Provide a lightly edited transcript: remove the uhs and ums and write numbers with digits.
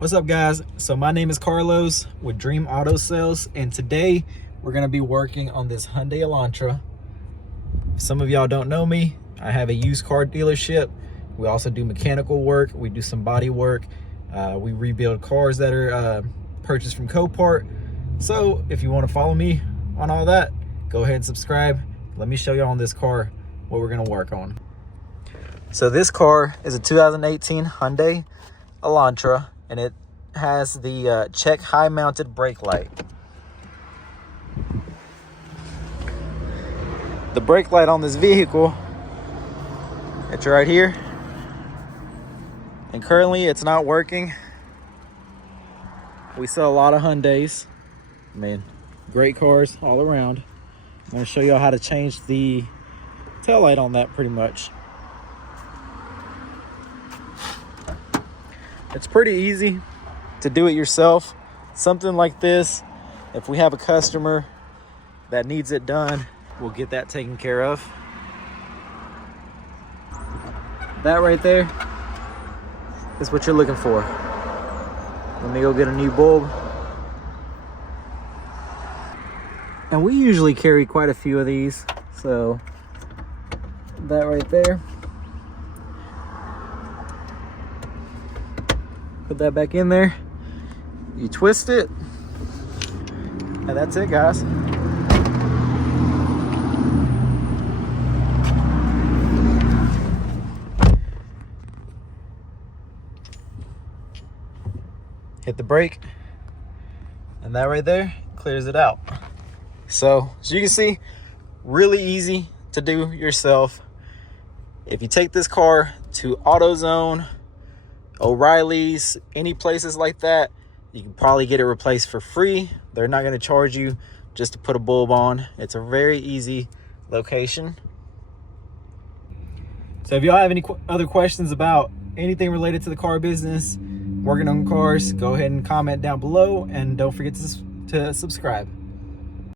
What's up, guys? So my name is Carlos with Dream Auto Sales, and today we're going to be working on this Hyundai Elantra. If some of y'all don't know me, I have a used car dealership. We also do mechanical work. We do some body work. We rebuild cars that are purchased from Copart. So if you want to follow me on all that, go ahead and subscribe. Let me show you on this car what we're going to work on. So this car is a 2018 Hyundai Elantra, and it has the check high mounted brake light. The brake light on this vehicle, it's right here, and currently it's not working. We sell a lot of Hyundais. I mean, great cars all around. I'm going to show you how to change the tail light on that pretty much. It's pretty easy to do it yourself. Something like this, if we have a customer that needs it done, we'll get that taken care of. That right there is what you're looking for. Let me go get a new bulb. And we usually carry quite a few of these, so that right there. Put that back in there. You twist it, and that's it, guys. Hit the brake, and that right there clears it out. So as you can see, really easy to do yourself. If you take this car to AutoZone, O'Reilly's, any places like that, you can probably get it replaced for free. They're not going to charge you just to put a bulb on. It's a very easy location. So if y'all have any other questions about anything related to the car business, working on cars, go ahead and comment down below, and don't forget to subscribe.